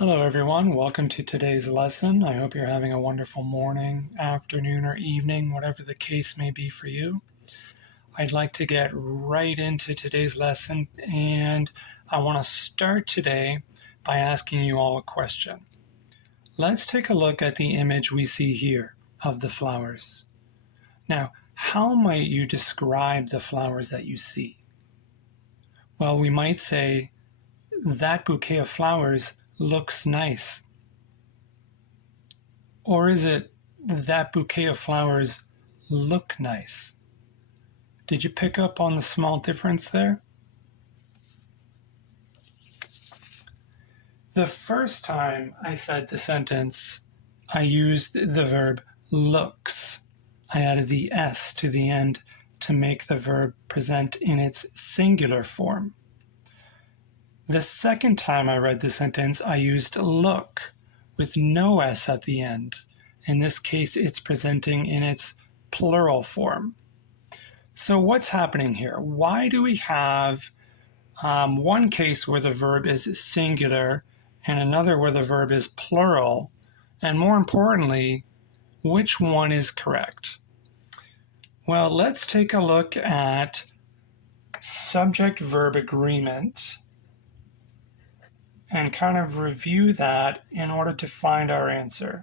Hello everyone, welcome to today's lesson. I hope you're having a wonderful morning, afternoon, or evening, whatever the case may be for you. I'd like to get right into today's lesson, and I want to start today by asking you all a question. Let's take a look at the image we see here of the flowers. Now, how might you describe the flowers that you see? Well, we might say, that bouquet of flowers looks nice. Or is it, that bouquet of flowers look nice? Did you pick up on the small difference there? The first time I said the sentence, I used the verb looks. I added the S to the end to make the verb present in its singular form. The second time I read the sentence, I used look with no S at the end. In this case, it's presenting in its plural form. So what's happening here? Why do we have one case where the verb is singular and another where the verb is plural? And more importantly, which one is correct? Well, let's take a look at subject-verb agreement and kind of review that in order to find our answer.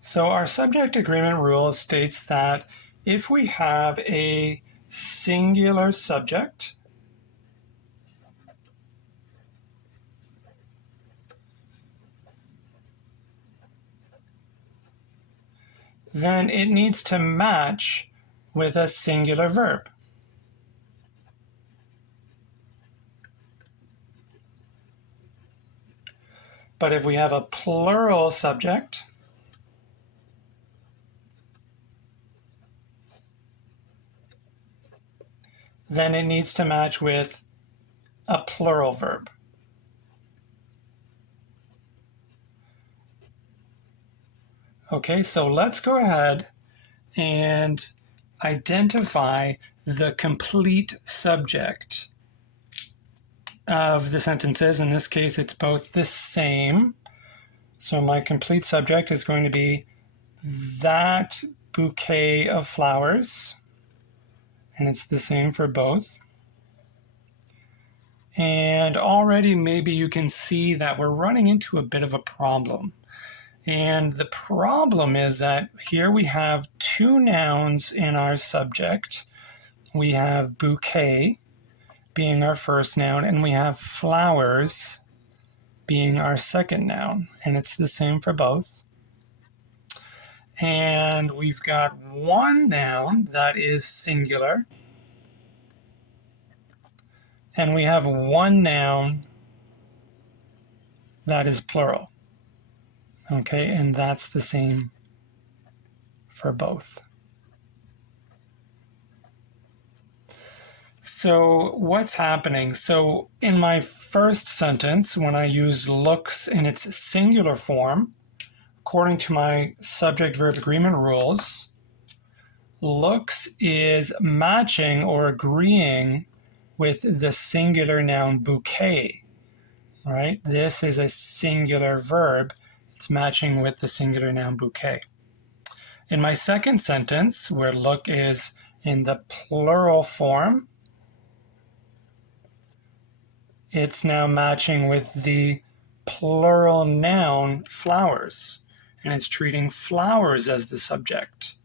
So our subject agreement rule states that if we have a singular subject, then it needs to match with a singular verb. But if we have a plural subject, then it needs to match with a plural verb. Okay, so let's go ahead and identify the complete subject of the sentences. In this case, it's both the same. So my complete subject is going to be that bouquet of flowers, and it's the same for both. And already maybe you can see that we're running into a bit of a problem. And the problem is that here we have two nouns in our subject. We have bouquet being our first noun, and we have flowers being our second noun. And it's the same for both. And we've got one noun that is singular, and we have one noun that is plural. Okay, and that's the same for both. So what's happening? So in my first sentence, when I used looks in its singular form, according to my subject-verb agreement rules, looks is matching or agreeing with the singular noun bouquet. All right, this is a singular verb. It's matching with the singular noun bouquet. In my second sentence, where look is in the plural form, it's now matching with the plural noun flowers, and it's treating flowers as the subject.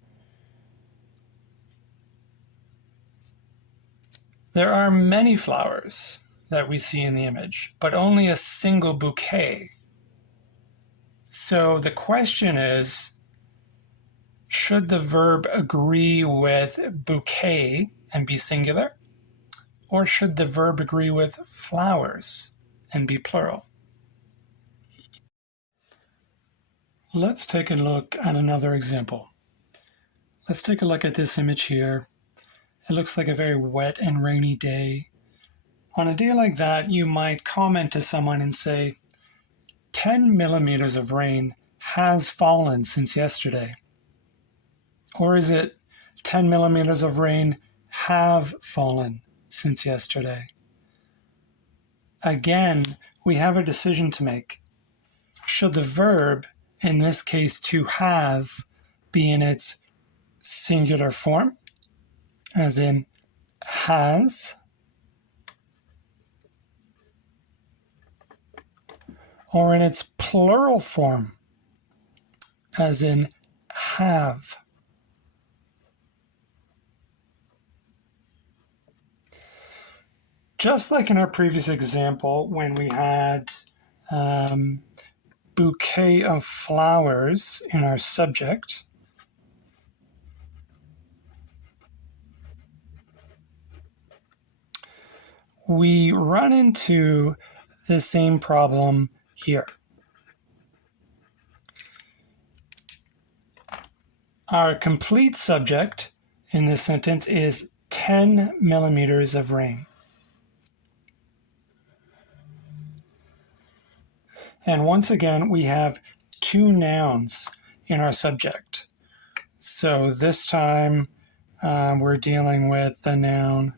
There are many flowers that we see in the image, but only a single bouquet. So the question is, should the verb agree with bouquet and be singular? Or should the verb agree with flowers and be plural? Let's take a look at another example. Let's take a look at this image here. It looks like a very wet and rainy day. On a day like that, you might comment to someone and say, 10 millimeters of rain has fallen since yesterday? Or is it 10 millimeters of rain have fallen since yesterday? Again, we have a decision to make. Should the verb, in this case to have, be in its singular form, as in has, or in its plural form, as in have? Just like in our previous example, when we had bouquet of flowers in our subject, we run into the same problem here. Our complete subject in this sentence is 10 millimeters of rain. And once again, we have two nouns in our subject. So this time we're dealing with the noun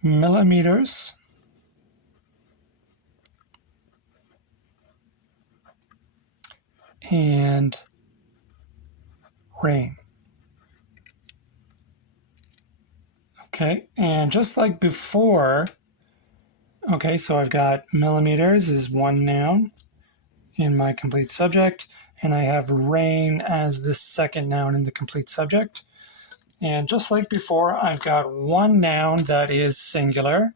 millimeters and rain. Okay, and just like before, okay, so I've got millimeters is one noun in my complete subject, and I have rain as the second noun in the complete subject. And just like before, I've got one noun that is singular,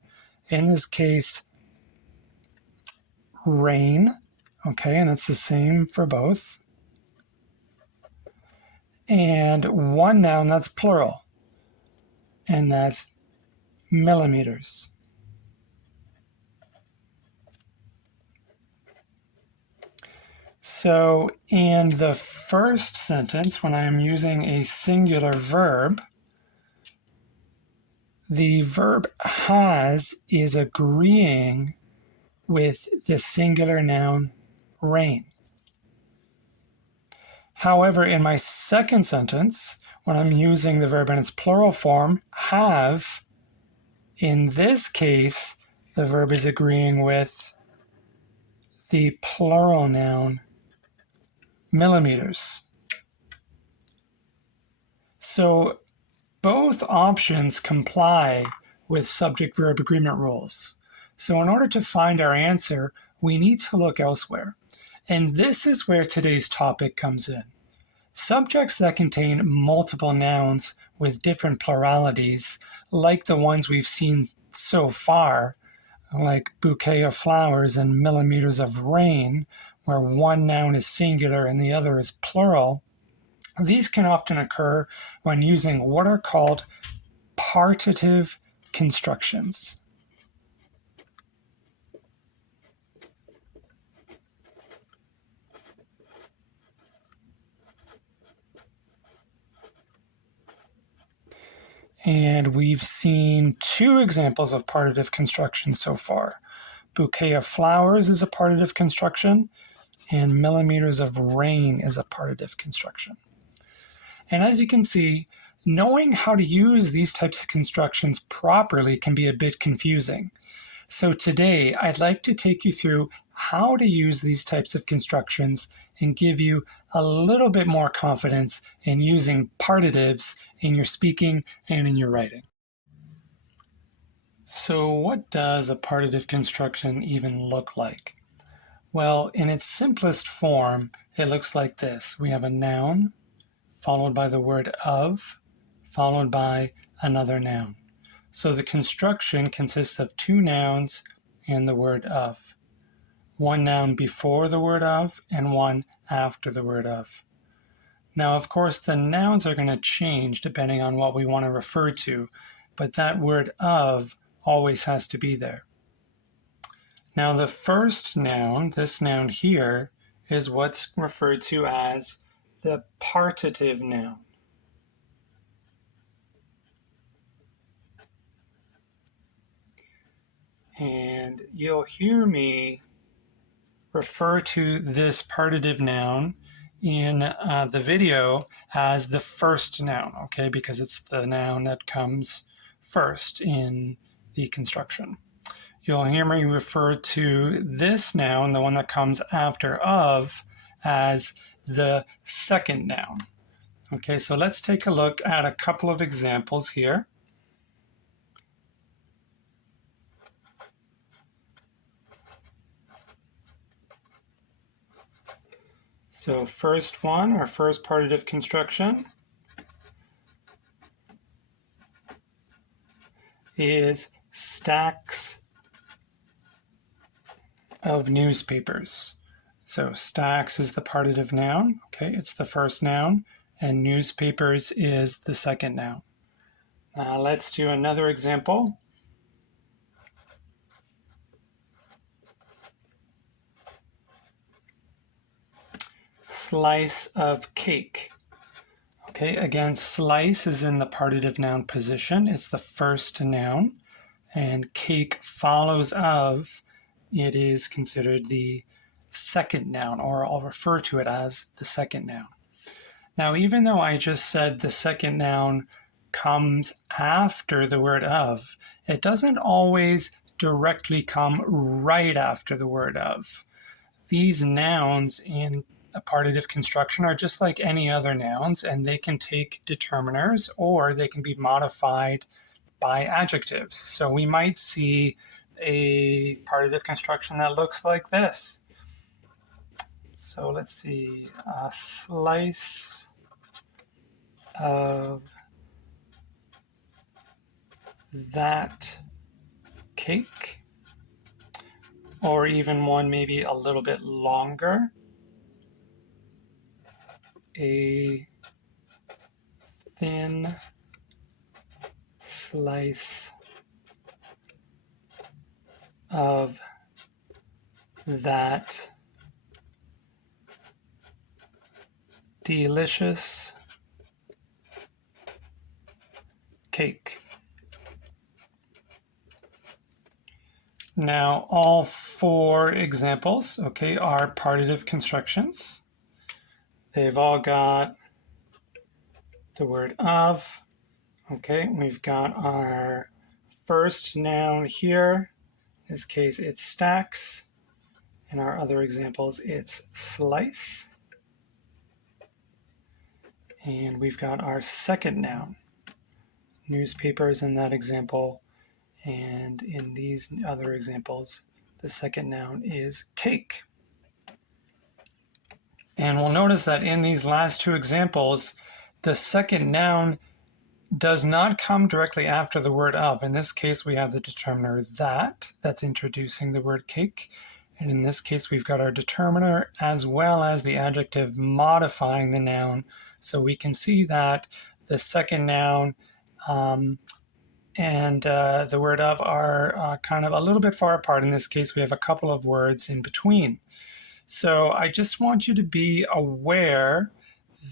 in this case, rain. Okay, and that's the same for both. And one noun that's plural, and that's millimeters. So in the first sentence, when I am using a singular verb, the verb has is agreeing with the singular noun rain. However, in my second sentence, when I'm using the verb in its plural form, have, in this case, the verb is agreeing with the plural noun millimeters. So both options comply with subject-verb agreement rules. So in order to find our answer, we need to look elsewhere. And this is where today's topic comes in. Subjects that contain multiple nouns with different pluralities, like the ones we've seen so far, like bouquet of flowers and millimeters of rain, where one noun is singular and the other is plural, these can often occur when using what are called partitive constructions. And we've seen two examples of partitive construction so far. Bouquet of flowers is a partitive construction, and millimeters of rain is a partitive construction. And as you can see, knowing how to use these types of constructions properly can be a bit confusing. So today, I'd like to take you through how to use these types of constructions and give you a little bit more confidence in using partitives in your speaking and in your writing. So what does a partitive construction even look like? Well, in its simplest form, it looks like this. We have a noun, followed by the word of, followed by another noun. So the construction consists of two nouns and the word of. One noun before the word of and one after the word of. Now, of course, the nouns are going to change depending on what we want to refer to, but that word of always has to be there. Now, the first noun, this noun here, is what's referred to as the partitive noun. And you'll hear me refer to this partitive noun in the video as the first noun, okay, because it's the noun that comes first in the construction. You'll hear me refer to this noun, the one that comes after of, as the second noun. Okay, so let's take a look at a couple of examples here. So first one, our first partitive construction is stacks of newspapers. So stacks is the partitive noun, okay, it's the first noun, and newspapers is the second noun. Now let's do another example. Slice of cake. Okay, again, slice is in the partitive noun position. It's the first noun, and cake follows of. It is considered the second noun, or I'll refer to it as the second noun. Now, even though I just said the second noun comes after the word of, it doesn't always directly come right after the word of. These nouns in a partitive construction are just like any other nouns, and they can take determiners or they can be modified by adjectives. So we might see a partitive construction that looks like this. So let's see, a slice of that cake, or even one maybe a little bit longer, a thin slice of that delicious cake. Now, all four examples, okay, are partitive constructions. They've all got the word of. Okay, we've got our first noun here. In this case, it's stacks. In our other examples, it's slice. And we've got our second noun, newspapers in that example. And in these other examples, the second noun is cake. And we'll notice that in these last two examples, the second noun does not come directly after the word of. In this case, we have the determiner that, that's introducing the word cake. And in this case, we've got our determiner as well as the adjective modifying the noun. So we can see that the second noun and the word of are kind of a little bit far apart. In this case, we have a couple of words in between. So I just want you to be aware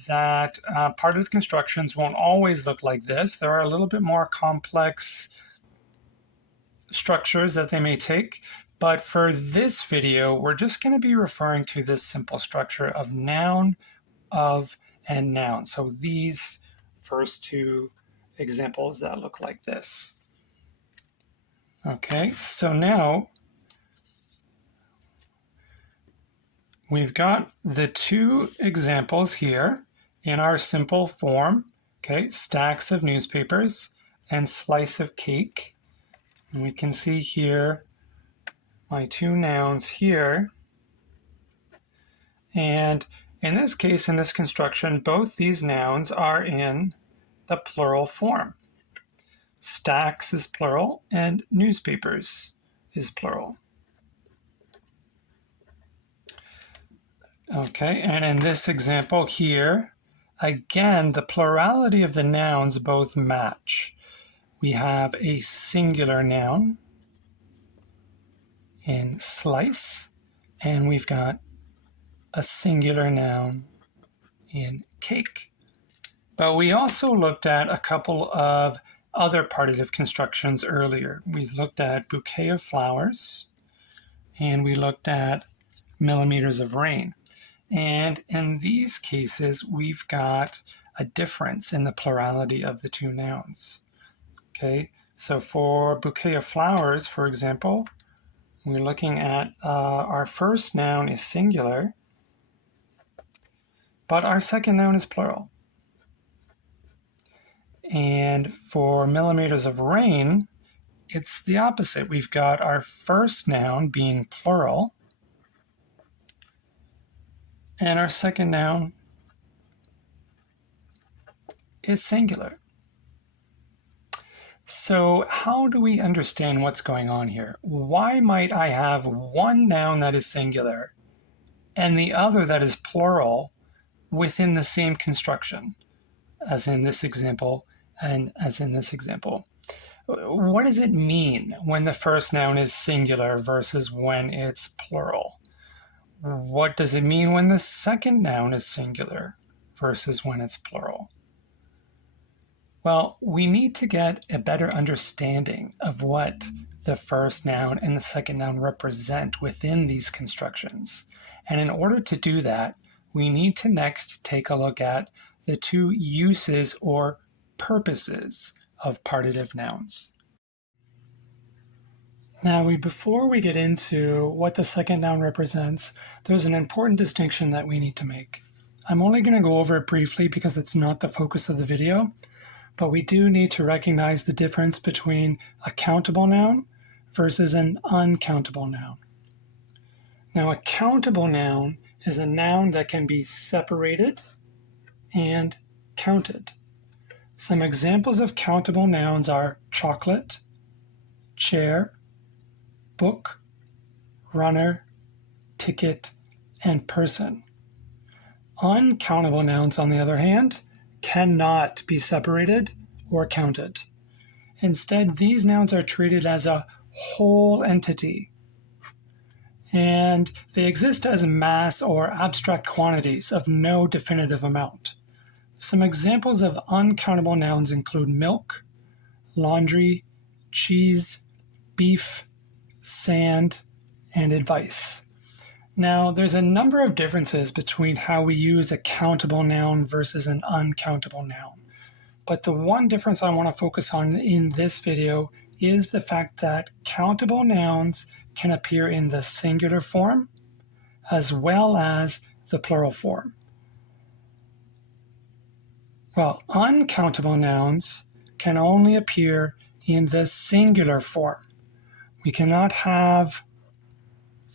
that partitive constructions won't always look like this. There are a little bit more complex structures that they may take. But for this video, we're just going to be referring to this simple structure of noun, of, and noun. So these first two examples that look like this. Okay, so now we've got the two examples here in our simple form, okay, stacks of newspapers and slice of cake. And we can see here my two nouns here. And in this case, in this construction, both these nouns are in the plural form. Stacks is plural and newspapers is plural. Okay, and in this example here, again, the plurality of the nouns both match. We have a singular noun in slice, and we've got a singular noun in cake. But we also looked at a couple of other partitive constructions earlier. We looked at bouquet of flowers, and we looked at millimeters of rain. And in these cases, we've got a difference in the plurality of the two nouns. Okay, so for bouquet of flowers, for example, we're looking at our first noun is singular, but our second noun is plural. And for millimeters of rain, it's the opposite. We've got our first noun being plural, and our second noun is singular. So how do we understand what's going on here? Why might I have one noun that is singular and the other that is plural within the same construction, as in this example and as in this example? What does it mean when the first noun is singular versus when it's plural? What does it mean when the second noun is singular versus when it's plural? Well, we need to get a better understanding of what the first noun and the second noun represent within these constructions. And in order to do that, we need to next take a look at the two uses or purposes of partitive nouns. Now, before we get into what the second noun represents, there's an important distinction that we need to make. I'm only going to go over it briefly because it's not the focus of the video, but we do need to recognize the difference between a countable noun versus an uncountable noun. Now, a countable noun is a noun that can be separated and counted. Some examples of countable nouns are chocolate, chair, book, runner, ticket, and person. Uncountable nouns, on the other hand, cannot be separated or counted. Instead, these nouns are treated as a whole entity, and they exist as mass or abstract quantities of no definitive amount. Some examples of uncountable nouns include milk, laundry, cheese, beef, sand, and advice. Now, there's a number of differences between how we use a countable noun versus an uncountable noun. But the one difference I want to focus on in this video is the fact that countable nouns can appear in the singular form as well as the plural form. Well, uncountable nouns can only appear in the singular form. We cannot have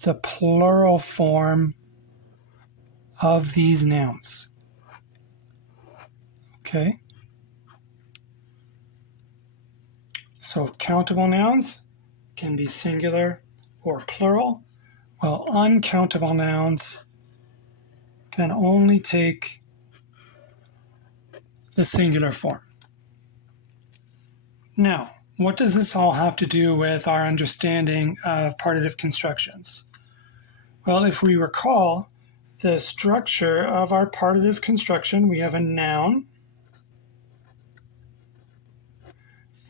the plural form of these nouns. Okay? So countable nouns can be singular or plural, while uncountable nouns can only take the singular form. Now, what does this all have to do with our understanding of partitive constructions? Well, if we recall the structure of our partitive construction, we have a noun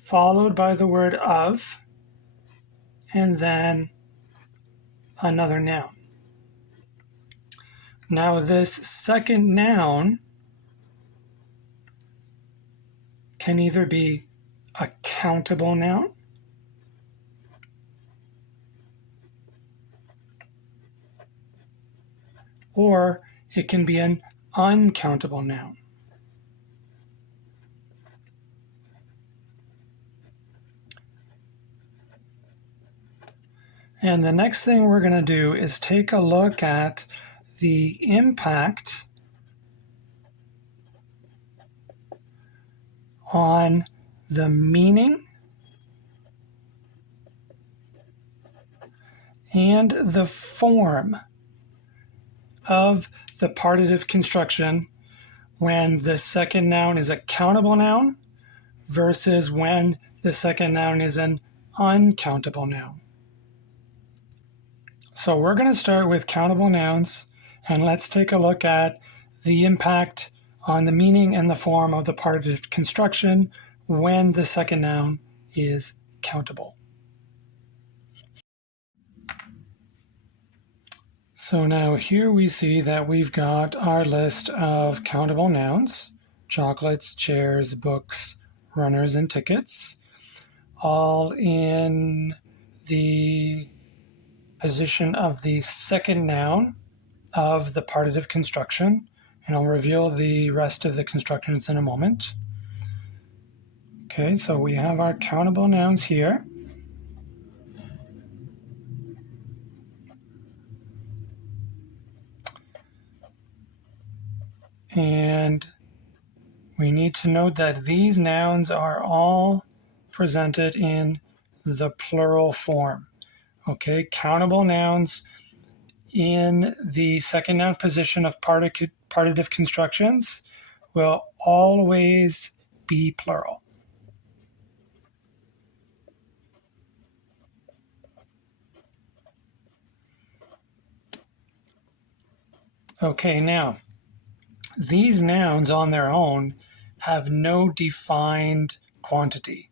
followed by the word of, and then another noun. Now, this second noun can either be a countable noun or it can be an uncountable noun. And the next thing we're going to do is take a look at the impact on the meaning and the form of the partitive construction when the second noun is a countable noun versus when the second noun is an uncountable noun. So we're going to start with countable nouns, and let's take a look at the impact on the meaning and the form of the partitive construction when the second noun is countable. So now here we see that we've got our list of countable nouns: chocolates, chairs, books, runners, and tickets, all in the position of the second noun of the partitive construction. And I'll reveal the rest of the constructions in a moment. Okay, so we have our countable nouns here. And we need to note that these nouns are all presented in the plural form. Okay, countable nouns in the second noun position of partitive constructions will always be plural. Okay, now these nouns on their own have no defined quantity.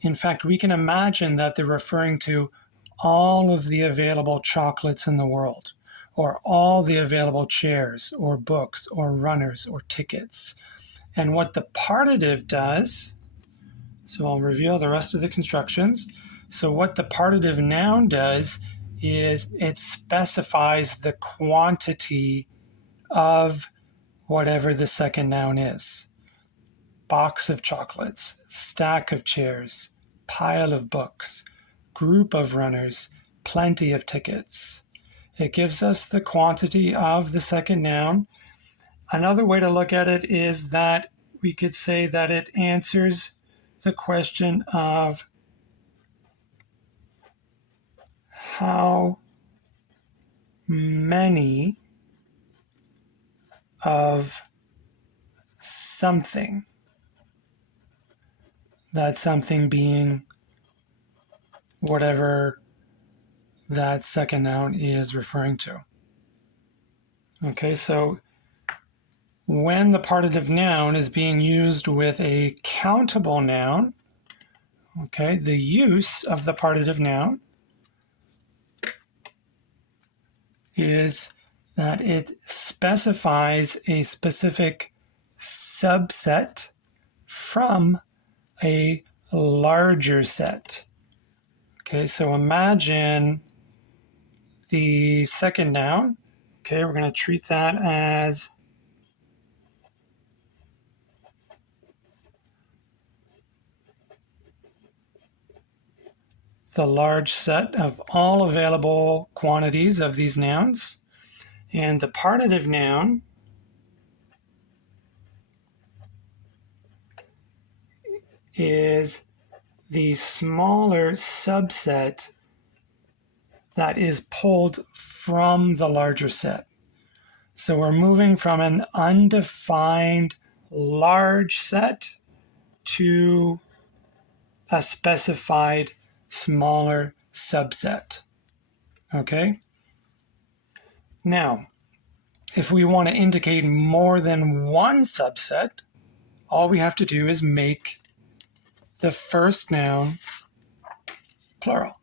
In fact, we can imagine that they're referring to all of the available chocolates in the world, or all the available chairs, or books, or runners, or tickets. And what the partitive does, so I'll reveal the rest of the constructions. So what the partitive noun does is it specifies the quantity of whatever the second noun is. Box of chocolates, stack of chairs, pile of books, group of runners, plenty of tickets. It gives us the quantity of the second noun. Another way to look at it is that we could say that it answers the question of how many of something, that something being whatever that second noun is referring to. Okay, so when the partitive noun is being used with a countable noun, okay, the use of the partitive noun is that it specifies a specific subset from a larger set. Okay, so imagine the second noun. Okay, we're going to treat that as the large set of all available quantities of these nouns. And the partitive noun is the smaller subset that is pulled from the larger set. So we're moving from an undefined large set to a specified smaller subset. Okay? Now, if we want to indicate more than one subset, all we have to do is make the first noun plural.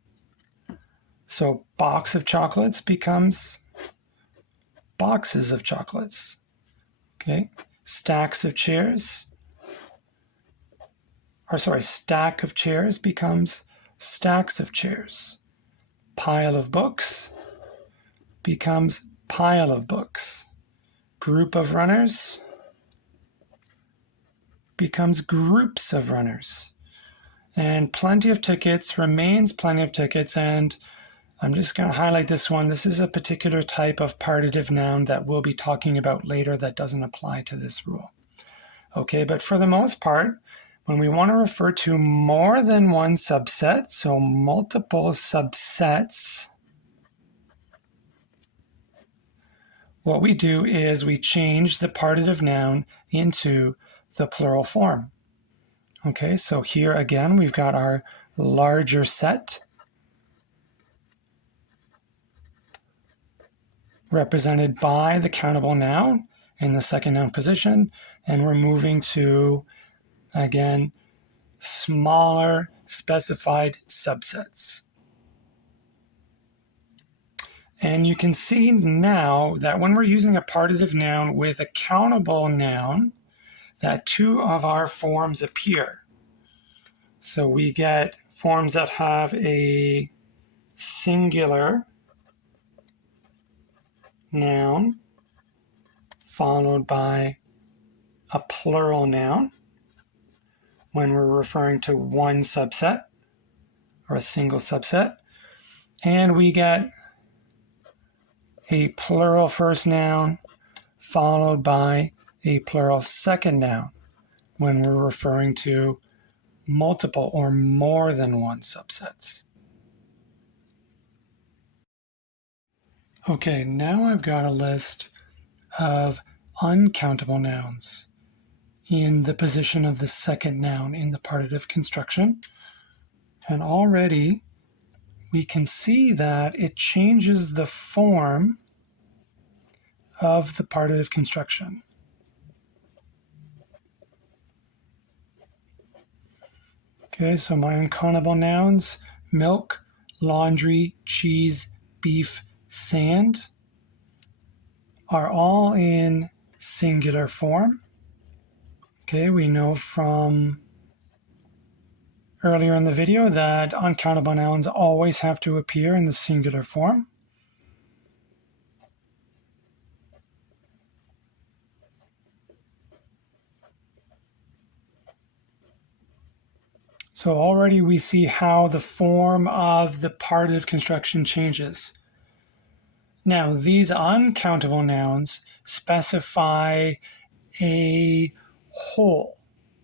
So box of chocolates becomes boxes of chocolates. Okay? Stack of chairs becomes stacks of chairs. Pile of books becomes pile of books. Group of runners becomes groups of runners. And plenty of tickets remains plenty of tickets. And I'm just going to highlight this one. This is a particular type of partitive noun that we'll be talking about later that doesn't apply to this rule. Okay, but for the most part, when we want to refer to more than one subset, so multiple subsets, what we do is we change the partitive noun into the plural form. Okay, so here again, we've got our larger set represented by the countable noun in the second noun position, and we're moving to, again, smaller specified subsets. And you can see now that when we're using a partitive noun with a countable noun, that two of our forms appear. So we get forms that have a singular noun followed by a plural noun when we're referring to one subset or a single subset. And we get a plural first noun followed by a plural second noun when we're referring to multiple or more than one subsets. Okay, now I've got a list of uncountable nouns in the position of the second noun in the partitive construction. And already we can see that it changes the form of the partitive construction. Okay, so my uncountable nouns, milk, laundry, cheese, beef, sand, are all in singular form. Okay, we know from earlier in the video that uncountable nouns always have to appear in the singular form. So already we see how the form of the partitive construction changes. Now, these uncountable nouns specify a whole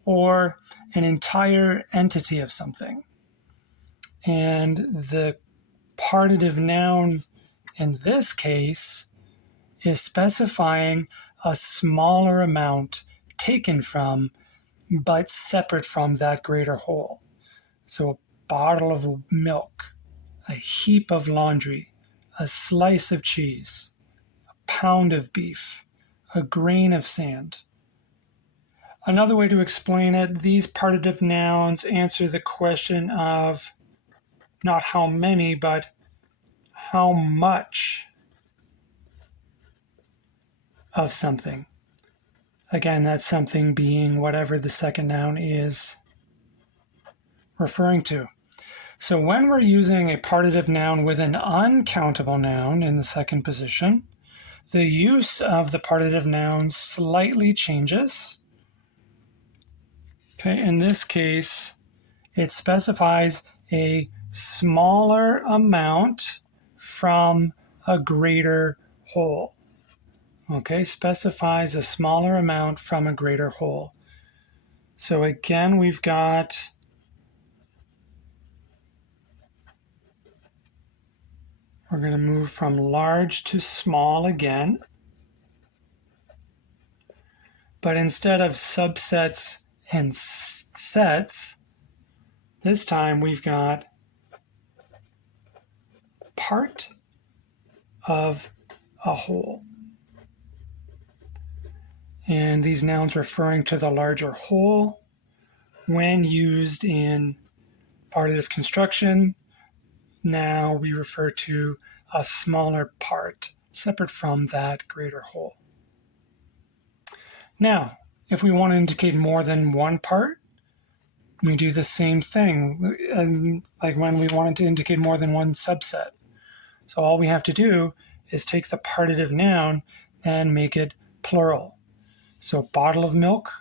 or an entire entity of something. And the partitive noun in this case is specifying a smaller amount taken from, but separate from that greater whole. So a bottle of milk, a heap of laundry, a slice of cheese, a pound of beef, a grain of sand. Another way to explain it, these partitive nouns answer the question of not how many, but how much of something. Again, that's something being whatever the second noun is referring to. So when we're using a partitive noun with an uncountable noun in the second position, the use of the partitive noun slightly changes. Okay, in this case, it specifies a smaller amount from a greater whole. Okay, specifies a smaller amount from a greater whole. So again, we're going to move from large to small again. But instead of subsets and sets, this time we've got part of a whole. And these nouns referring to the larger whole when used in partitive construction. Now we refer to a smaller part separate from that greater whole. Now, if we want to indicate more than one part, we do the same thing, like when we wanted to indicate more than one subset. So all we have to do is take the partitive noun and make it plural. So bottle of milk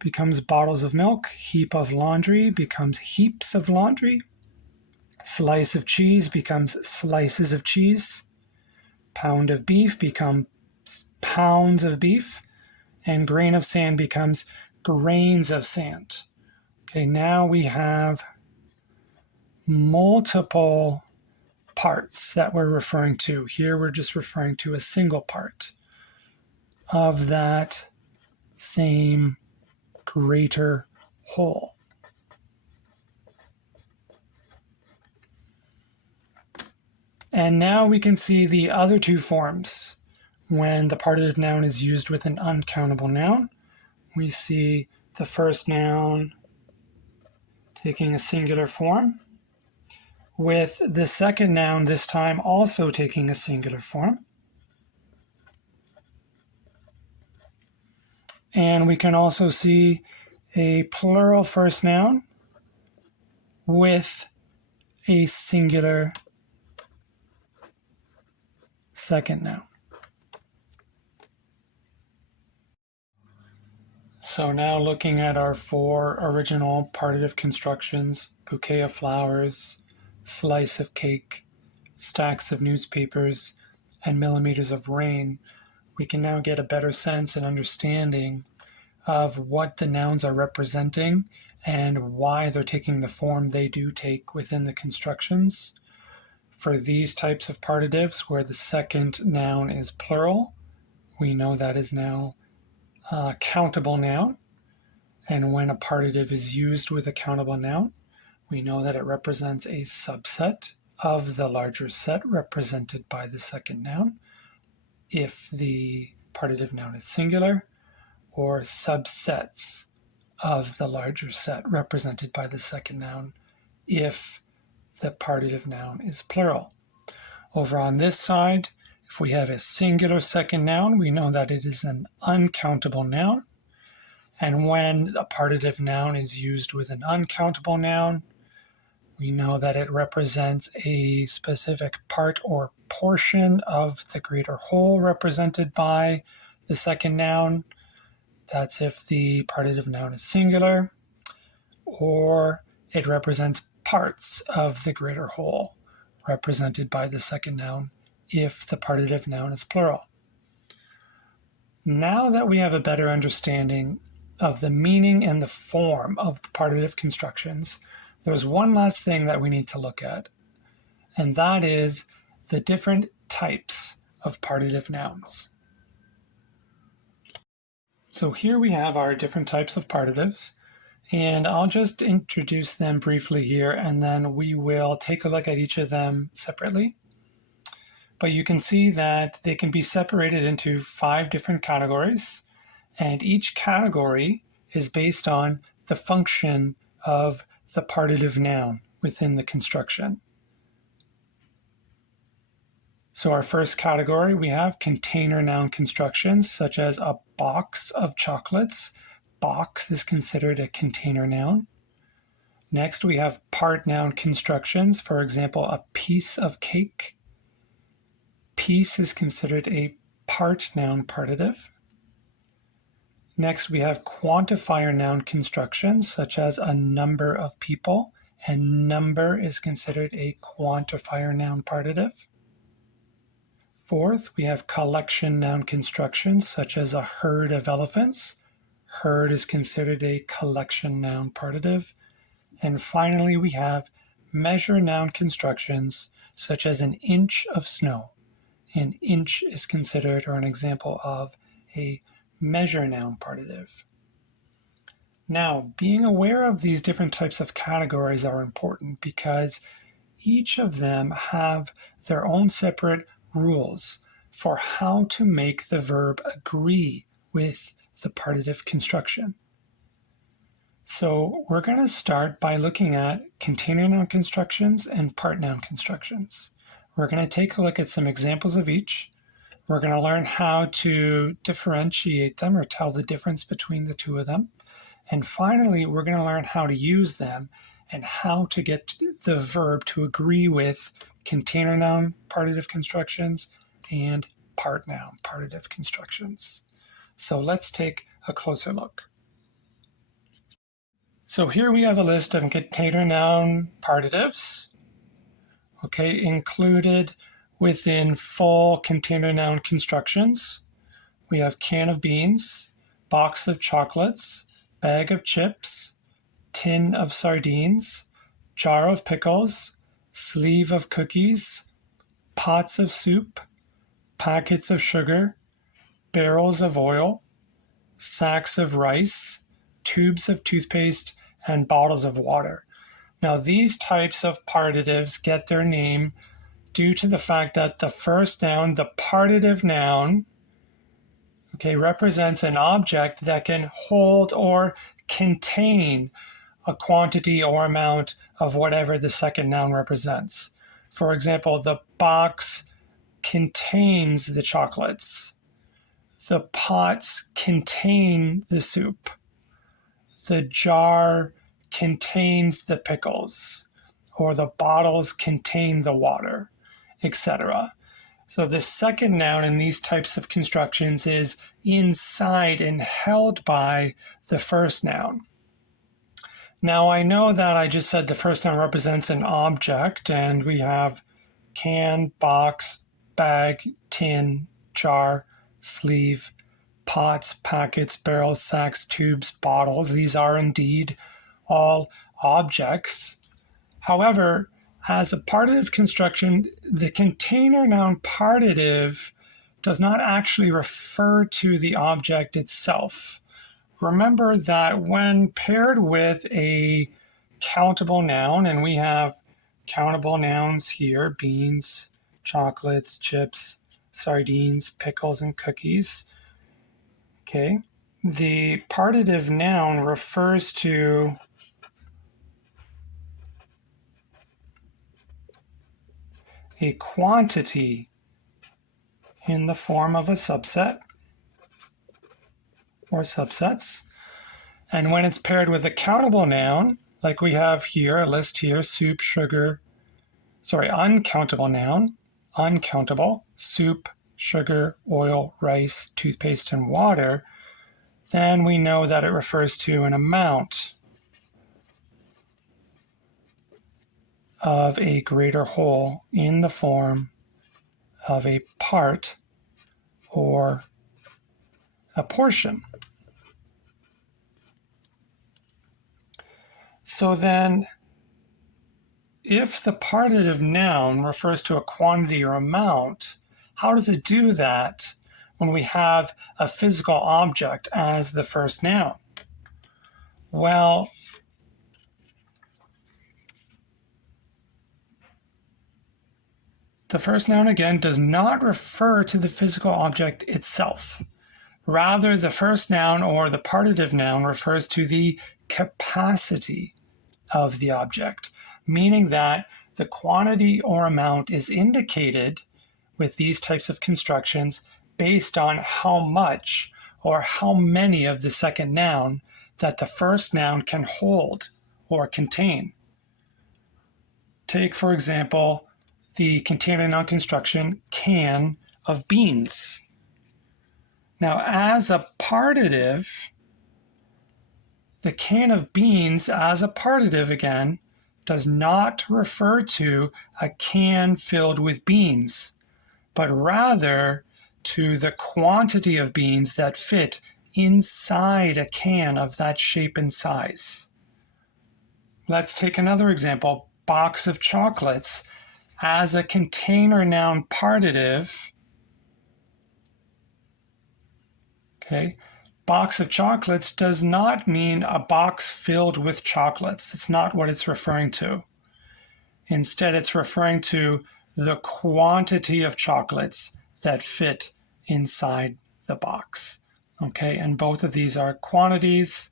becomes bottles of milk, heap of laundry becomes heaps of laundry, slice of cheese becomes slices of cheese, pound of beef becomes pounds of beef, and grain of sand becomes grains of sand. Okay, now we have multiple parts that we're referring to. Here we're just referring to a single part of that same greater whole. And now we can see the other two forms. When the partitive noun is used with an uncountable noun, we see the first noun taking a singular form, with the second noun this time also taking a singular form. And we can also see a plural first noun with a singular second noun. So now looking at our 4 original partitive constructions: bouquet of flowers, slice of cake, stacks of newspapers, and millimeters of rain, we can now get a better sense and understanding of what the nouns are representing and why they're taking the form they do take within the constructions. For these types of partitives where the second noun is plural, we know that is now a countable noun. And when a partitive is used with a countable noun, we know that it represents a subset of the larger set represented by the second noun if the partitive noun is singular, or subsets of the larger set represented by the second noun if the partitive noun is plural. Over on this side, if we have a singular second noun, we know that it is an uncountable noun. And when a partitive noun is used with an uncountable noun, we know that it represents a specific part or portion of the greater whole represented by the second noun. That's if the partitive noun is singular, or it represents parts of the greater whole represented by the second noun if the partitive noun is plural. Now that we have a better understanding of the meaning and the form of the partitive constructions, there's one last thing that we need to look at, and that is the different types of partitive nouns. So here we have our different types of partitives, and I'll just introduce them briefly here, and then we will take a look at each of them separately. But you can see that they can be separated into 5 different categories, and each category is based on the function of the partitive noun within the construction. So our first category, we have container noun constructions, such as a box of chocolates. Box is considered a container noun. Next, we have part noun constructions, for example, a piece of cake. Piece is considered a part noun partitive. Next, we have quantifier noun constructions, such as a number of people, and number is considered a quantifier noun partitive. Fourth, we have collection noun constructions, such as a herd of elephants. Herd is considered a collection noun partitive. And finally, we have measure noun constructions, such as an inch of snow. An inch is considered, or an example of, a measure noun partitive. Now, being aware of these different types of categories are important because each of them have their own separate rules for how to make the verb agree with the partitive construction. So we're going to start by looking at container noun constructions and part noun constructions. We're going to take a look at some examples of each. We're going to learn how to differentiate them or tell the difference between the two of them. And finally, we're going to learn how to use them and how to get the verb to agree with container noun partitive constructions and part noun partitive constructions. So let's take a closer look. So here we have a list of container noun partitives, okay, included within full container noun constructions. We have can of beans, box of chocolates, bag of chips, tin of sardines, jar of pickles, sleeve of cookies, pots of soup, packets of sugar, barrels of oil, sacks of rice, tubes of toothpaste, and bottles of water. Now, these types of partitives get their name due to the fact that the first noun, the partitive noun, okay, represents an object that can hold or contain a quantity or amount of whatever the second noun represents. For example, the box contains the chocolates. The pots contain the soup. The jar contains the pickles, or the bottles contain the water, etc. So the second noun in these types of constructions is inside and held by the first noun. Now I know that I just said the first noun represents an object, and we have can, box, bag, tin, jar, sleeve, pots, packets, barrels, sacks, tubes, bottles. These are indeed all objects. However, as a partitive construction, the container noun partitive does not actually refer to the object itself. Remember that when paired with a countable noun, and we have countable nouns here, beans, chocolates, chips, sardines, pickles, and cookies. Okay, the partitive noun refers to a quantity in the form of a subset or subsets. And when it's paired with a countable noun, like we have here, a list here, soup, sugar, uncountable noun, uncountable, soup, sugar, oil, rice, toothpaste, and water, then we know that it refers to an amount of a greater whole in the form of a part or a portion. So then, if the partitive noun refers to a quantity or amount, how does it do that when we have a physical object as the first noun? Well, the first noun again does not refer to the physical object itself. Rather, the first noun or the partitive noun refers to the capacity of the object, meaning that the quantity or amount is indicated with these types of constructions based on how much or how many of the second noun that the first noun can hold or contain. Take, for example, the container noun construction can of beans. Now, as a partitive, the can of beans as a partitive, again, does not refer to a can filled with beans, but rather to the quantity of beans that fit inside a can of that shape and size. Let's take another example, box of chocolates. As a container noun partitive, okay, box of chocolates does not mean a box filled with chocolates. That's not what it's referring to. Instead, it's referring to the quantity of chocolates that fit inside the box. Okay, and both of these are quantities,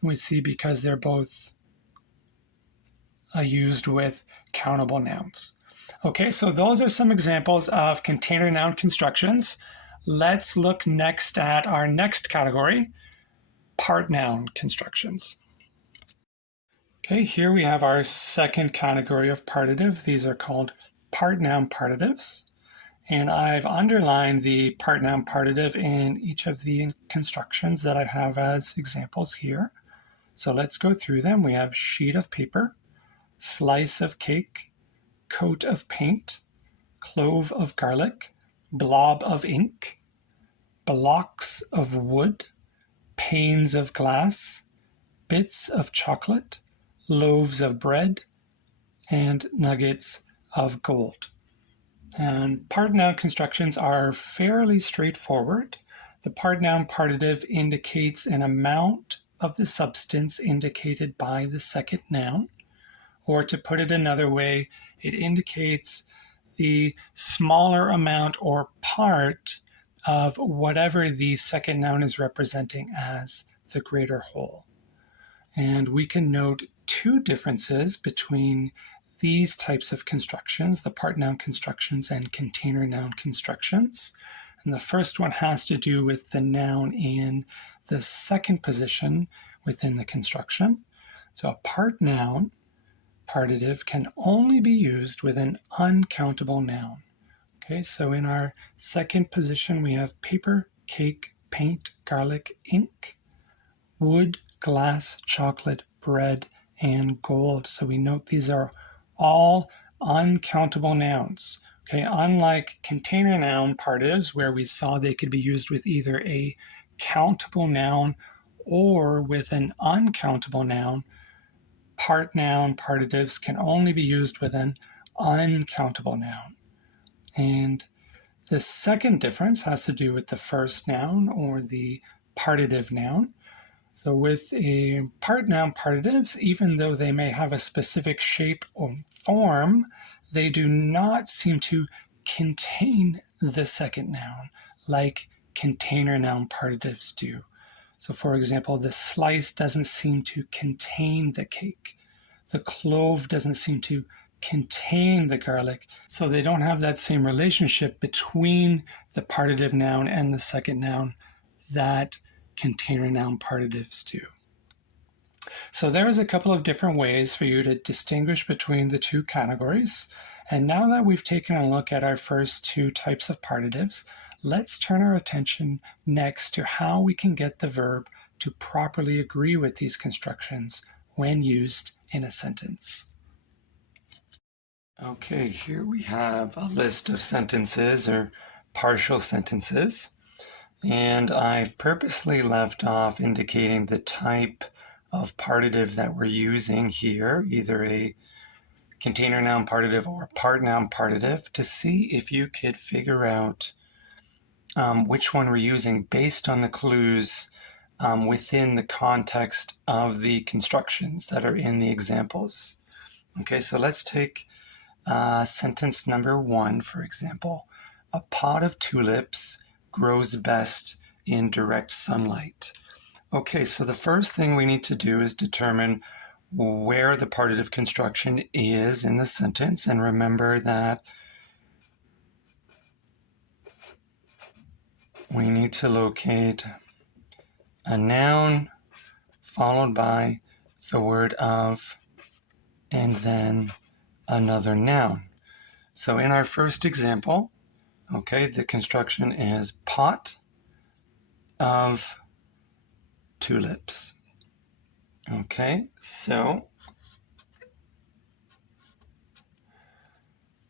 we see, because they're both used with countable nouns. Okay, so those are some examples of container noun constructions. Let's look next at our next category, part-noun constructions. Okay, here we have our second category of partitive. These are called part-noun partitives. And I've underlined the part-noun partitive in each of the constructions that I have as examples here. So let's go through them. We have sheet of paper, slice of cake, coat of paint, clove of garlic, blob of ink, blocks of wood, panes of glass, bits of chocolate, loaves of bread, and nuggets of gold. And part-noun constructions are fairly straightforward. The part-noun partitive indicates an amount of the substance indicated by the second noun, or to put it another way, it indicates the smaller amount or part of whatever the second noun is representing as the greater whole. And we can note two differences between these types of constructions, the part-noun constructions and container-noun constructions. And the first one has to do with the noun in the second position within the construction. So a part-noun partitive can only be used with an uncountable noun. Okay, so in our second position, we have paper, cake, paint, garlic, ink, wood, glass, chocolate, bread, and gold. So we note these are all uncountable nouns. Okay, unlike container noun particles, where we saw they could be used with either a countable noun or with an uncountable noun, part noun partitives can only be used with an uncountable noun. And the second difference has to do with the first noun or the partitive noun. So with a part noun partitives, even though they may have a specific shape or form, they do not seem to contain the second noun like container noun partitives do. So for example, the slice doesn't seem to contain the cake. The clove doesn't seem to contain the garlic. So they don't have that same relationship between the partitive noun and the second noun that container noun partitives do. So there's a couple of different ways for you to distinguish between the two categories. And now that we've taken a look at our first two types of partitives, let's turn our attention next to how we can get the verb to properly agree with these constructions when used in a sentence. Okay, here we have a list of sentences or partial sentences. And I've purposely left off indicating the type of partitive that we're using here, either a container noun partitive or a part noun partitive, to see if you could figure out which one we're using based on the clues within the context of the constructions that are in the examples. Okay, so let's take sentence number 1, for example. A pot of tulips grows best in direct sunlight. Okay, so the first thing we need to do is determine where the partitive construction is in the sentence, and remember that we need to locate a noun followed by the word of and then another noun. So in our first example, okay, the construction is pot of tulips. Okay, so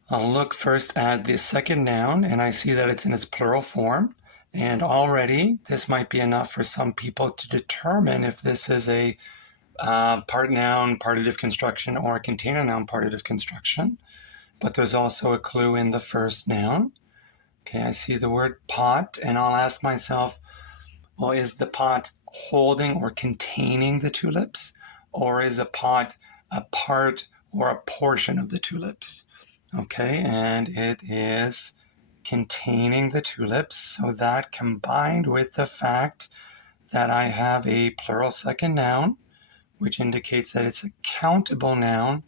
I'll look first at the second noun, and I see that it's in its plural form. And already, this might be enough for some people to determine if this is a part noun partitive construction or a container noun partitive construction. But there's also a clue in the first noun. Okay, I see the word pot, and I'll ask myself, well, is the pot holding or containing the tulips? Or is a pot a part or a portion of the tulips? Okay, and it is containing the tulips. So that combined with the fact that I have a plural second noun, which indicates that it's a countable noun,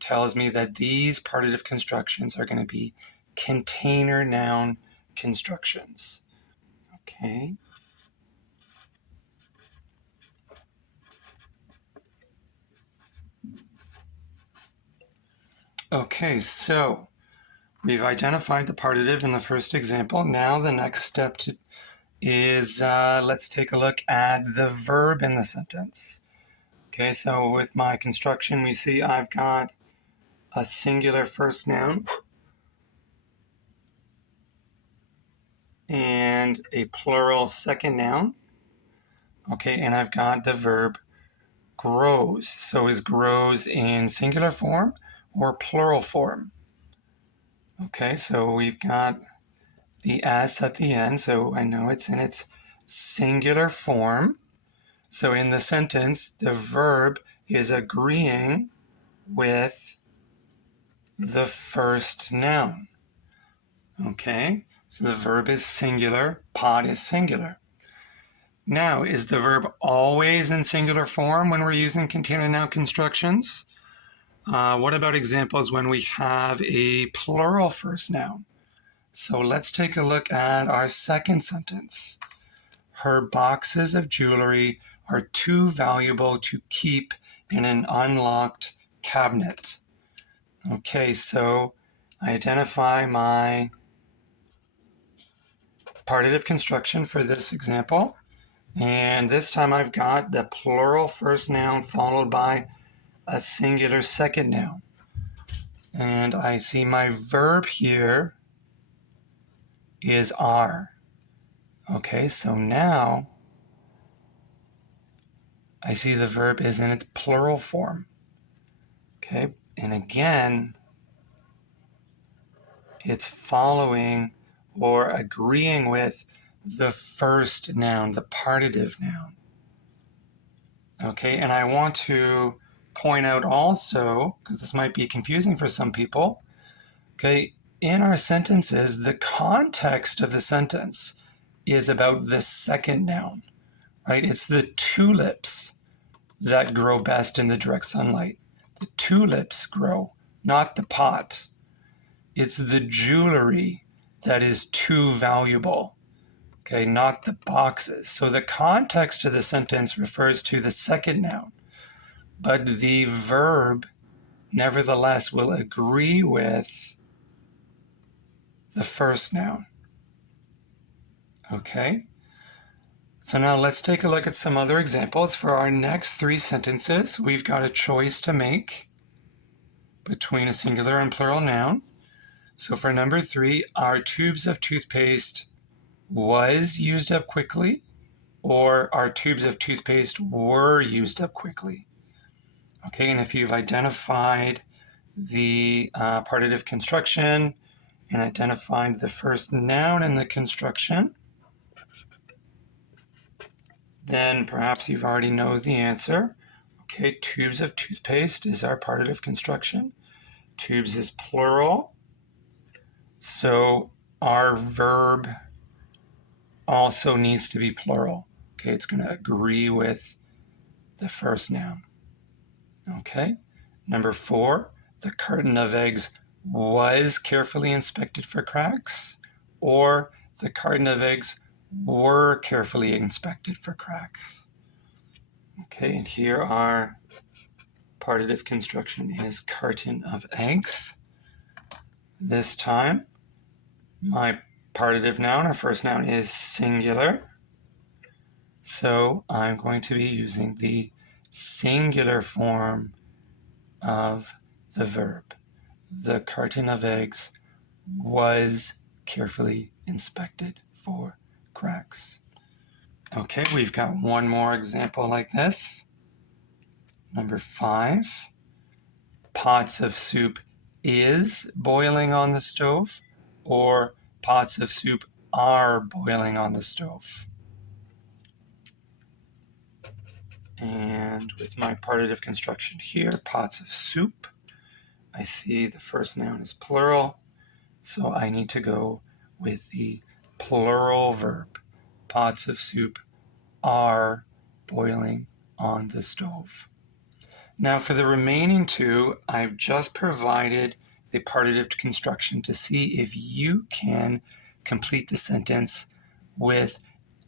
tells me that these partitive constructions are going to be container noun constructions. Okay. Okay, so we've identified the partitive in the first example. Now the next step is let's take a look at the verb in the sentence. Okay, so with my construction, we see I've got a singular first noun and a plural second noun. Okay, and I've got the verb grows. So is grows in singular form or plural form? Okay, so we've got the S at the end, so I know it's in its singular form. So in the sentence, the verb is agreeing with the first noun. Okay, so the verb is singular, pot is singular. Now, is the verb always in singular form when we're using container noun constructions? What about examples when we have a plural first noun? So let's take a look at our second sentence. Her boxes of jewelry are too valuable to keep in an unlocked cabinet. Okay, so I identify my partitive construction for this example. And this time I've got the plural first noun followed by a singular second noun. And I see my verb here is are. Okay, so now I see the verb is in its plural form. Okay, and again, it's following or agreeing with the first noun, the partitive noun. Okay, and I want to point out also, because this might be confusing for some people, okay, in our sentences, the context of the sentence is about the second noun, right? It's the tulips that grow best in the direct sunlight. The tulips grow, not the pot. It's the jewelry that is too valuable, okay, not the boxes. So the context of the sentence refers to the second noun, but the verb nevertheless will agree with the first noun. Okay, so now let's take a look at some other examples. For our next three sentences, we've got a choice to make between a singular and plural noun. So for number 3, our tubes of toothpaste was used up quickly, or our tubes of toothpaste were used up quickly. Okay, and if you've identified the partitive construction and identified the first noun in the construction, then perhaps you've already know the answer. Okay, tubes of toothpaste is our partitive construction. Tubes is plural. So our verb also needs to be plural. Okay, it's going to agree with the first noun. Okay, number 4, the carton of eggs was carefully inspected for cracks, or the carton of eggs were carefully inspected for cracks. Okay, and here our partitive construction is carton of eggs. This time, my partitive noun, or first noun, is singular. So I'm going to be using the singular form of the verb. The carton of eggs was carefully inspected for cracks. Okay, we've got one more example like this. Number 5, pots of soup is boiling on the stove, or pots of soup are boiling on the stove. And with my partitive construction here, pots of soup, I see the first noun is plural, so I need to go with the plural verb. Pots of soup are boiling on the stove. Now for the remaining two, I've just provided the partitive construction to see if you can complete the sentence with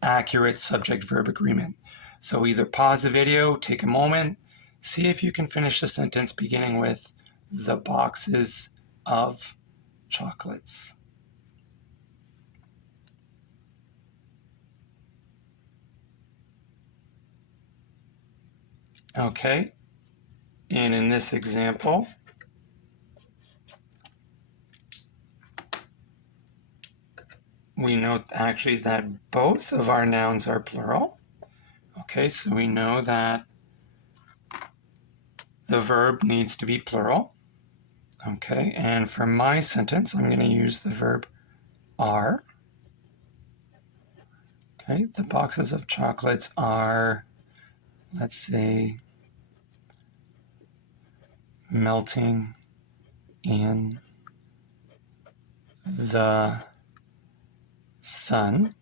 accurate subject-verb agreement. So either pause the video, take a moment, see if you can finish the sentence beginning with the boxes of chocolates. Okay, and in this example, we note actually that both of our nouns are plural. Okay, so we know that the verb needs to be plural. Okay, and for my sentence, I'm going to use the verb are. Okay, the boxes of chocolates are, let's say, melting in the sun.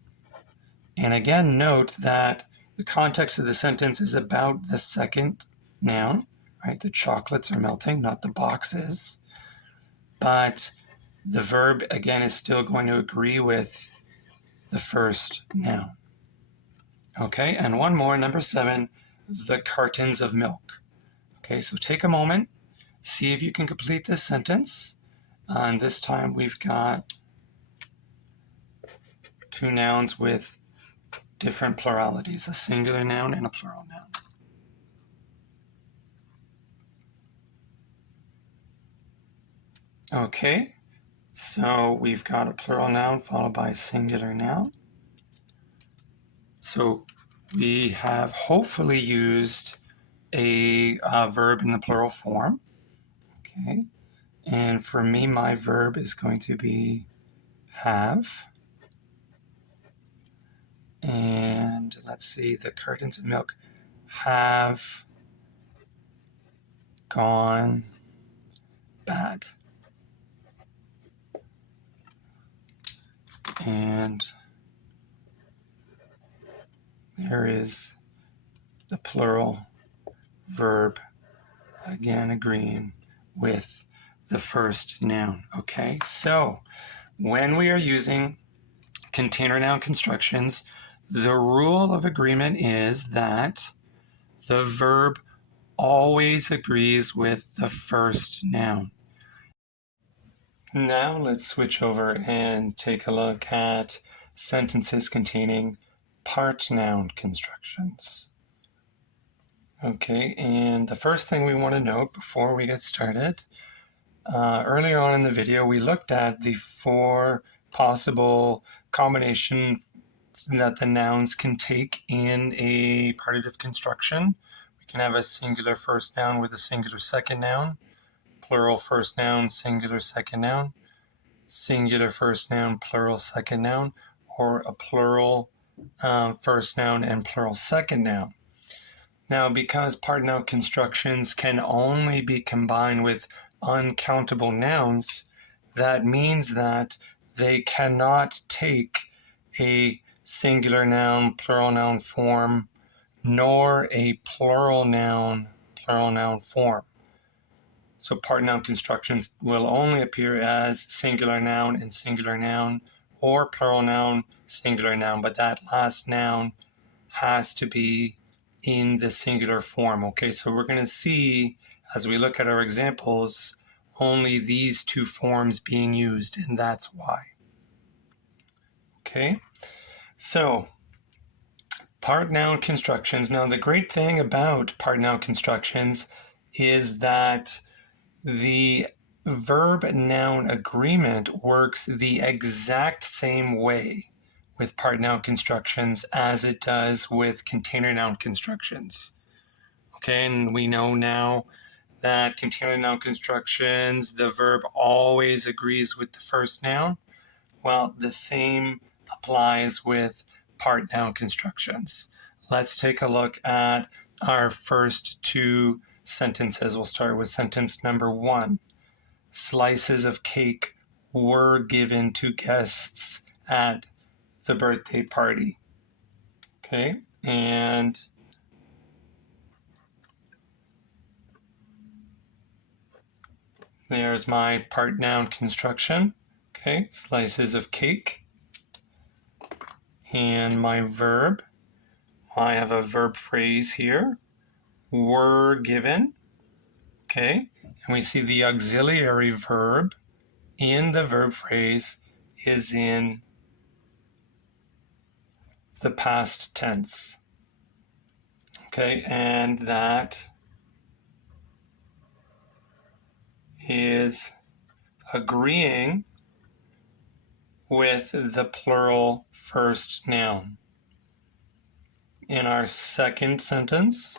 And again, note that the context of the sentence is about the second noun, right? The chocolates are melting, not the boxes. But the verb, again, is still going to agree with the first noun. Okay, and one more, number 7, the cartons of milk. Okay, so take a moment, see if you can complete this sentence. And this time we've got 2 nouns with different pluralities, a singular noun and a plural noun. Okay, so we've got a plural noun followed by a singular noun. So we have hopefully used a verb in the plural form. Okay, and for me, my verb is going to be have. And let's see, the cartons of milk have gone bad. And there is the plural verb, again agreeing with the first noun. Okay, so when we are using container noun constructions, the rule of agreement is that the verb always agrees with the first noun. Now let's switch over and take a look at sentences containing part-noun constructions. Okay, and the first thing we want to note before we get started, earlier on in the video we looked at the 4 possible combinations that the nouns can take in a partitive construction. We can have a singular first noun with a singular second noun, plural first noun, singular second noun, singular first noun, plural second noun, or a plural first noun and plural second noun. Now, because part-noun constructions can only be combined with uncountable nouns, that means that they cannot take a singular noun, plural noun form, nor a plural noun form. So part-noun constructions will only appear as singular noun and singular noun, or plural noun, singular noun, but that last noun has to be in the singular form. Okay, so we're going to see, as we look at our examples, only these 2 forms being used, and that's why. Okay, so part-noun constructions. Now, the great thing about part-noun constructions is that the verb-noun agreement works the exact same way with part-noun constructions as it does with container-noun constructions. Okay, and we know now that container-noun constructions, the verb always agrees with the first noun. Well, the same applies with part-noun constructions. Let's take a look at our first 2 sentences. We'll start with sentence number 1. Slices of cake were given to guests at the birthday party. Okay, and there's my part-noun construction. Okay, slices of cake. And my verb, I have a verb phrase here, were given. Okay, and we see the auxiliary verb in the verb phrase is in the past tense. Okay, and that is agreeing with the plural first noun. In our second sentence,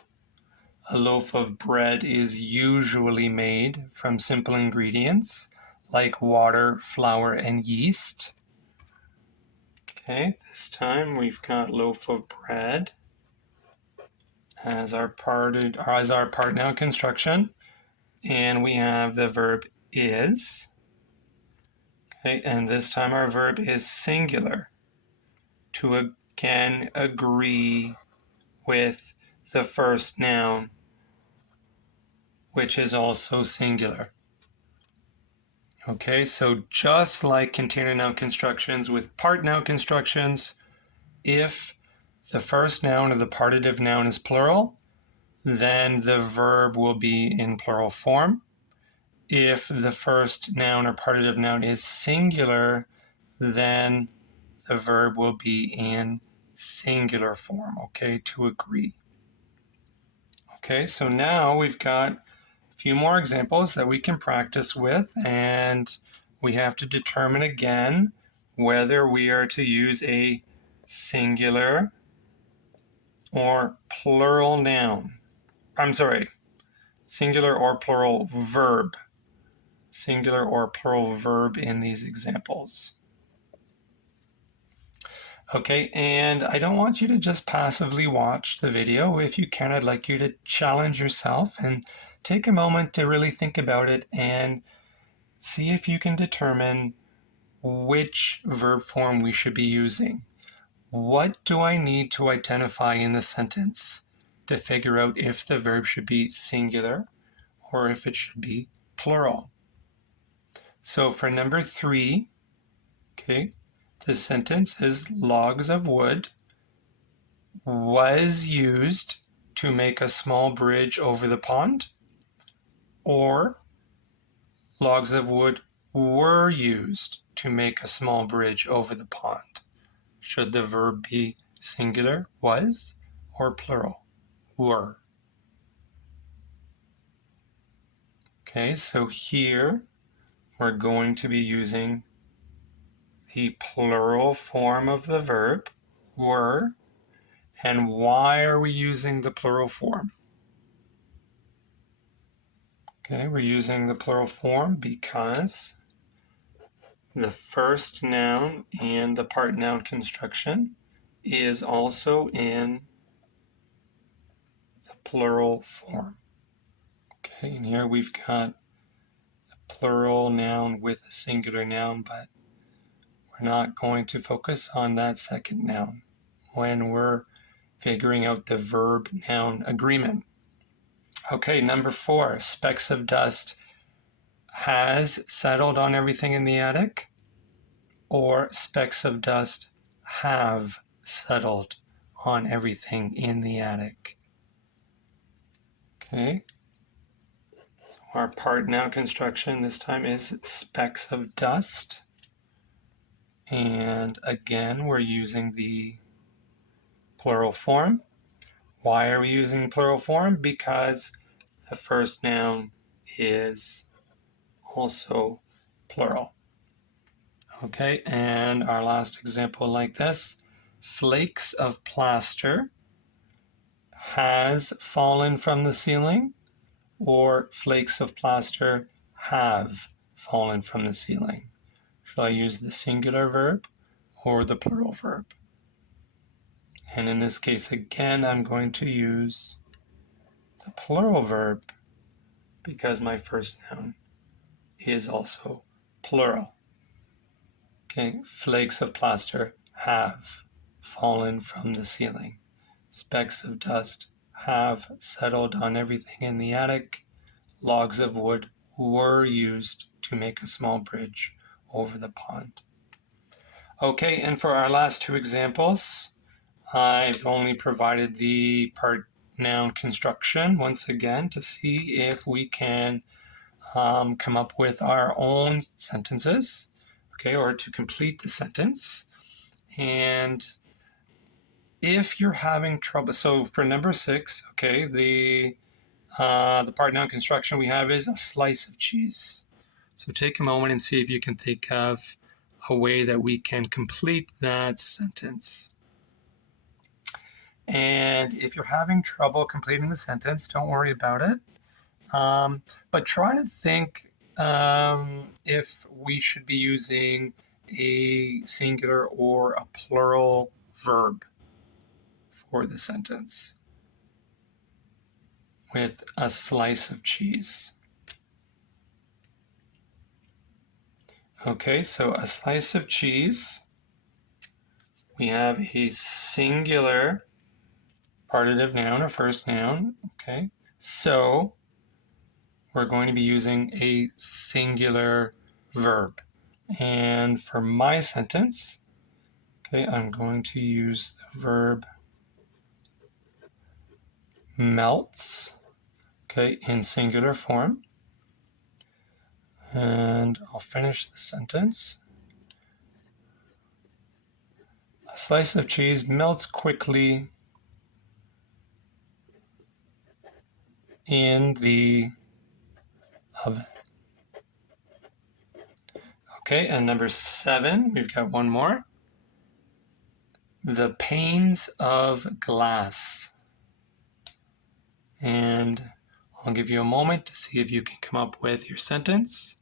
a loaf of bread is usually made from simple ingredients like water, flour, and yeast. Okay, this time we've got loaf of bread as our part-noun construction, and we have the verb is. Okay, and this time our verb is singular to can agree with the first noun, which is also singular. Okay, so just like container noun constructions with part noun constructions, if the first noun or the partitive noun is plural, then the verb will be in plural form. If the first noun or partitive noun is singular, then the verb will be in singular form, okay, to agree. Okay, so now we've got a few more examples that we can practice with, and we have to determine again whether we are to use a singular or plural noun. I'm sorry, singular or plural verb. Singular or plural verb in these examples. Okay, and I don't want you to just passively watch the video. If you can, I'd like you to challenge yourself and take a moment to really think about it and see if you can determine which verb form we should be using. What do I need to identify in the sentence to figure out if the verb should be singular or if it should be plural? So for number 3, okay, the sentence is logs of wood was used to make a small bridge over the pond, or logs of wood were used to make a small bridge over the pond. Should the verb be singular, was, or plural, were? Okay, so here we're going to be using the plural form of the verb, were. And why are we using the plural form? Okay, we're using the plural form because the first noun and the part-noun construction is also in the plural form. Okay, and here we've got a plural noun with a singular noun, but we're not going to focus on that second noun when we're figuring out the verb-noun agreement. Okay, number 4, specks of dust has settled on everything in the attic, or specks of dust have settled on everything in the attic. Okay, so our part noun construction this time is specks of dust. And again, we're using the plural form. Why are we using plural form? Because the first noun is also plural. Okay, and our last example like this, flakes of plaster has fallen from the ceiling, or flakes of plaster have fallen from the ceiling. Shall I use the singular verb or the plural verb? And in this case, again, I'm going to use the plural verb because my first noun is also plural. Okay, flakes of plaster have fallen from the ceiling. Specks of dust have settled on everything in the attic. Logs of wood were used to make a small bridge over the pond. Okay, and for our last 2 examples, I've only provided the part noun construction once again to see if we can come up with our own sentences, okay, or to complete the sentence. And if you're having trouble, so for number 6, okay, the part noun construction we have is a slice of cheese. So take a moment and see if you can think of a way that we can complete that sentence. And if you're having trouble completing the sentence, don't worry about it. But try to think if we should be using a singular or a plural verb for the sentence with a slice of cheese. Okay, so a slice of cheese we have a singular partitive noun or first noun, okay? So we're going to be using a singular verb. And for my sentence, okay, I'm going to use the verb melts, okay, in singular form. And I'll finish the sentence. A slice of cheese melts quickly in the oven. Okay, and number 7, we've got one more. The panes of glass. And I'll give you a moment to see if you can come up with your sentence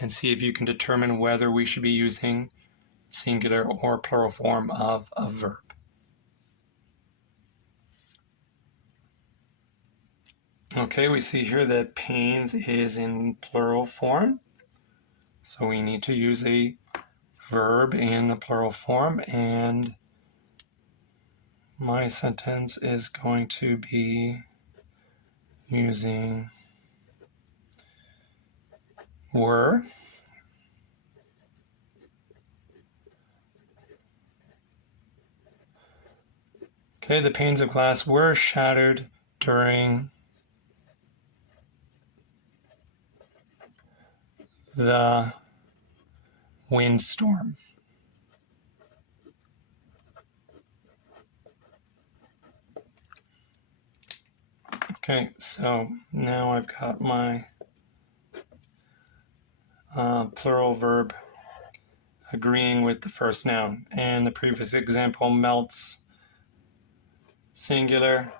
and see if you can determine whether we should be using singular or plural form of a verb. Okay, we see here that panes is in plural form. So we need to use a verb in the plural form, and my sentence is going to be using were. Okay, the panes of glass were shattered during the windstorm. Okay, so now I've got my plural verb agreeing with the first noun. And the previous example, melts, singular.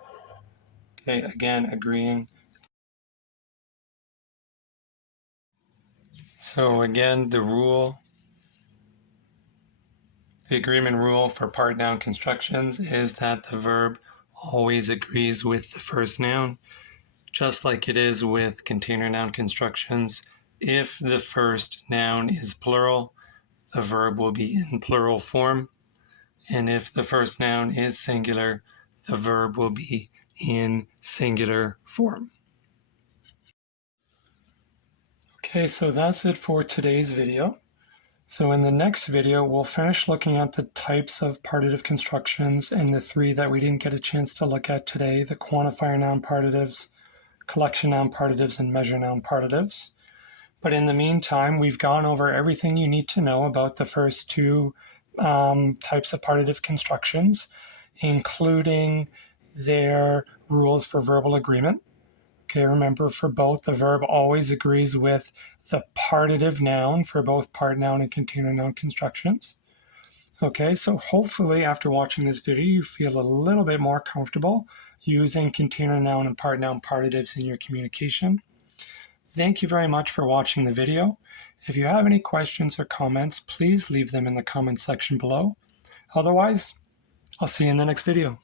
Okay, again, agreeing. So again, the agreement rule for part-noun constructions is that the verb always agrees with the first noun, just like it is with container noun constructions. If the first noun is plural, the verb will be in plural form. And if the first noun is singular, the verb will be in singular form. Okay, so that's it for today's video. So in the next video, we'll finish looking at the types of partitive constructions and the 3 that we didn't get a chance to look at today, the quantifier noun partitives, collection noun partitives, and measure noun partitives. But in the meantime, we've gone over everything you need to know about the first 2 types of partitive constructions, including their rules for verbal agreement. Okay, remember for both, the verb always agrees with the partitive noun for both part-noun and container-noun constructions. Okay, so hopefully after watching this video, you feel a little bit more comfortable using container-noun and part-noun partitives in your communication. Thank you very much for watching the video. If you have any questions or comments, please leave them in the comment section below. Otherwise, I'll see you in the next video.